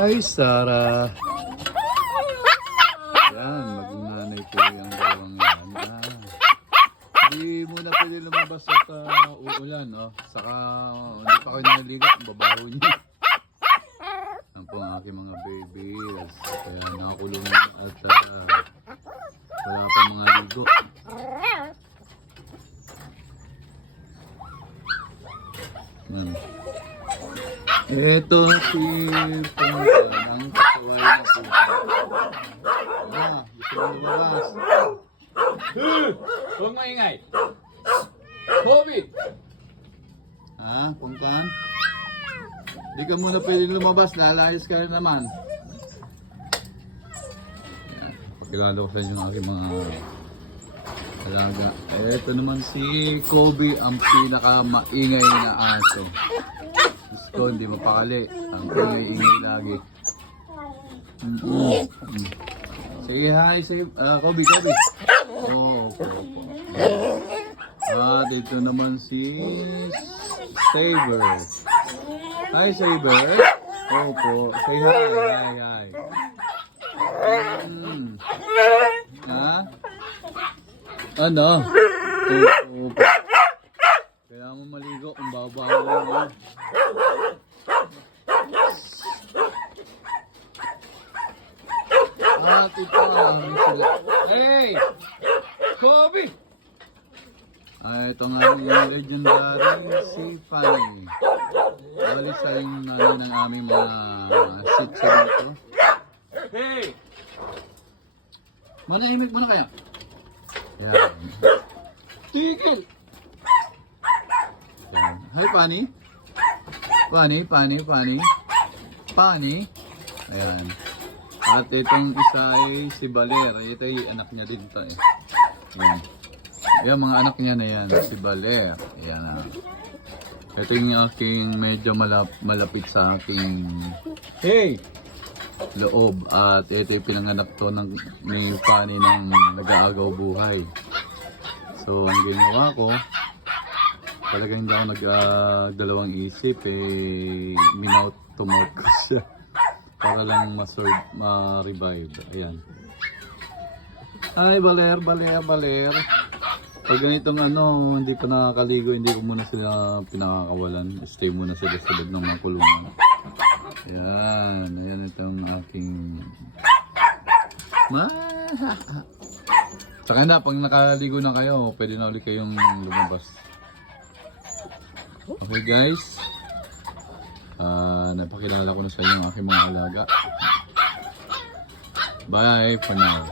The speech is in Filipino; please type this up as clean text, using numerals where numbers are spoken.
Ay, Sarah. Yan, mag-nanay po yung dalawang yan. Hindi muna pwede lumabas at uulan, no? Saka hindi pa kayo naligo, babaho niyo. Yan po ang aking mga babies. Kaya nakakulong at wala pa mga ligo. Yan. Ito si Punta ng kasaway na pusa. Gusto mo lumabas? Huwag maingay. Kobe! Pungkan? Di ka muna pwede lumabas, lalayas ka rin naman. Pagkilala ko sa inyo ng aking mga alaga. Ito naman si Kobe, ang pinaka-maingay na aso. Gusto, hindi mapakali. Ang ingay lagi. Sige, hi. Sige, Kobe. Opo. At ito naman si Saber. Hi, Saber. Opo. Say hi. Ano? Opo. Kaya mo maligo kung babaw mo. At ito sila. Hey! Kobe! Ito nga yung legendary si Fanny. Bali sa yung ng aming mga sitsa dito. Hey! Manahimik mo na kaya? Yan. Tigil! Yan. Hi, Fanny. Fanny. Ayan. At itong isa ay si Baler. Ito ay anak niya din to eh. Ayan. Ayan, mga anak niya na yan. Si Baler. Ayan. Ito yung aking medyo malapit sa aking loob. At ito yung pinanganak to ni Fanny ng nag-aagaw buhay. So, ang ginawa ko, talagang hindi ako nag-dalawang isip minout to mouth ko siya. Para lang ma-revive. Ayan. Ay, Baler. Pag ganitong hindi pa nakakaligo, hindi ko muna sila pinakakawalan. Stay muna sila sa loob ng mga kulungan. Ayan itong aking... Tsaka na, pag nakaligo na kayo, pwede na ulit kayong lumabas. Okay guys. Napakilala ko na sa inyo ang aking mga alaga. Bye for now.